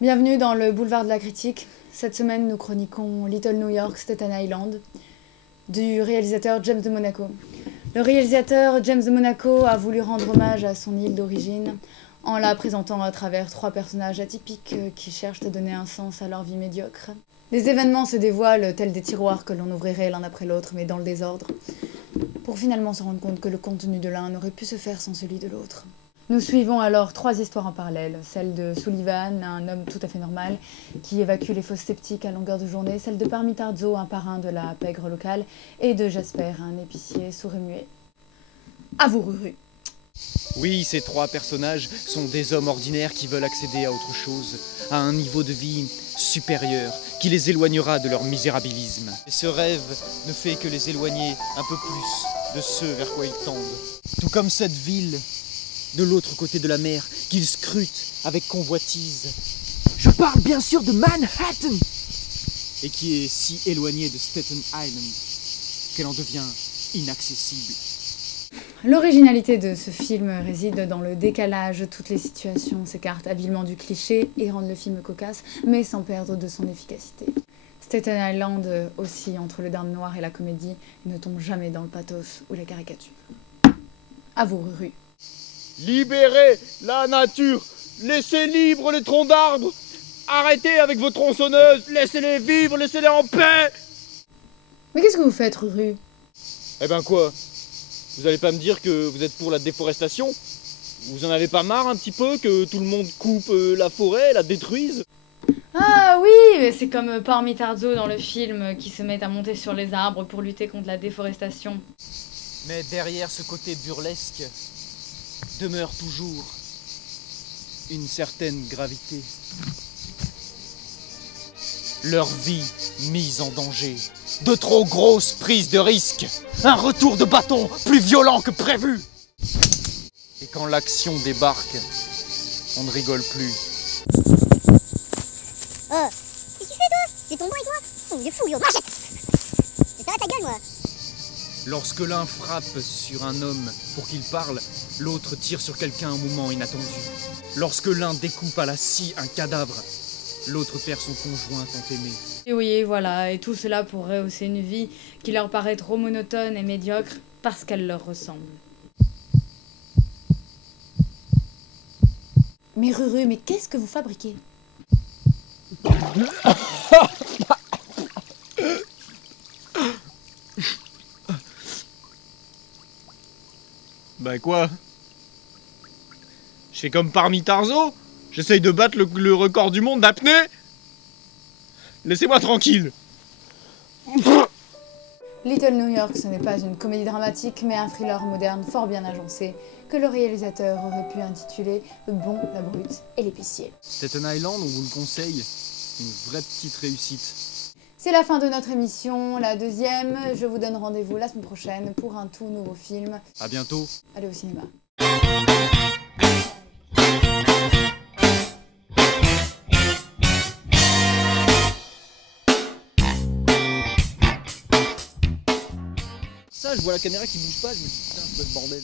Bienvenue dans le boulevard de la critique. Cette semaine, nous chroniquons Little New York, Staten Island, du réalisateur James de Monaco. Le réalisateur James de Monaco a voulu rendre hommage à son île d'origine en la présentant à travers trois personnages atypiques qui cherchent à donner un sens à leur vie médiocre. Les événements se dévoilent tels des tiroirs que l'on ouvrirait l'un après l'autre, mais dans le désordre, pour finalement se rendre compte que le contenu de l'un n'aurait pu se faire sans celui de l'autre. Nous suivons alors trois histoires en parallèle, celle de Sullivan, un homme tout à fait normal, qui évacue les fosses sceptiques à longueur de journée, celle de Parmitarzo, un parrain de la pègre locale, et de Jasper, un épicier sourd et muet. À vous, Ruru. Oui, ces trois personnages sont des hommes ordinaires qui veulent accéder à autre chose, à un niveau de vie supérieur, qui les éloignera de leur misérabilisme. Et ce rêve ne fait que les éloigner un peu plus de ceux vers quoi ils tendent. Tout comme cette ville de l'autre côté de la mer qu'ils scrutent avec convoitise. Je parle bien sûr de Manhattan, et qui est si éloignée de Staten Island qu'elle en devient inaccessible. L'originalité de ce film réside dans le décalage. Toutes les situations s'écartent habilement du cliché et rendent le film cocasse, mais sans perdre de son efficacité. Staten Island oscille entre le drame noir et la comédie et ne tombe jamais dans le pathos ou la caricature. À vous, Ruru. Libérez la nature, laissez libre les troncs d'arbres, arrêtez avec vos tronçonneuses, laissez-les vivre, laissez-les en paix. Mais qu'est-ce que vous faites, Ruru? Eh ben quoi? Vous allez pas me dire que vous êtes pour la déforestation? Vous en avez pas marre un petit peu que tout le monde coupe la forêt, la détruise? Ah oui, mais c'est comme Parmitarzo dans le film qui se met à monter sur les arbres pour lutter contre la déforestation. Mais derrière ce côté burlesque demeure toujours une certaine gravité. Leur vie mise en danger. De trop grosses prises de risques. Un retour de bâton plus violent que prévu. Et quand l'action débarque, on ne rigole plus. Oh, qu'est-ce que tu fais toi? C'est ton bon et toi? Oh, il est fou, yo, machette! C'est ça ta gueule, moi! Lorsque l'un frappe sur un homme pour qu'il parle, l'autre tire sur quelqu'un à un moment inattendu. Lorsque l'un découpe à la scie un cadavre, l'autre perd son conjoint tant aimé. Et oui, voilà, et tout cela pour rehausser une vie qui leur paraît trop monotone et médiocre parce qu'elle leur ressemble. Mais Ruru, mais qu'est-ce que vous fabriquez? Bah quoi? Je fais comme Parmitarzo? J'essaye de battre le record du monde d'apnée? Laissez-moi tranquille. Little New York, ce n'est pas une comédie dramatique, mais un thriller moderne fort bien agencé, que le réalisateur aurait pu intituler Le Bon, la Brute et l'Épicier. Staten Island, on vous le conseille, une vraie petite réussite. C'est la fin de notre émission, la deuxième. Je vous donne rendez-vous la semaine prochaine pour un tout nouveau film. À bientôt. Allez au cinéma. Ça, je vois la caméra qui bouge pas, je me dis putain, c'est quoi ce bordel?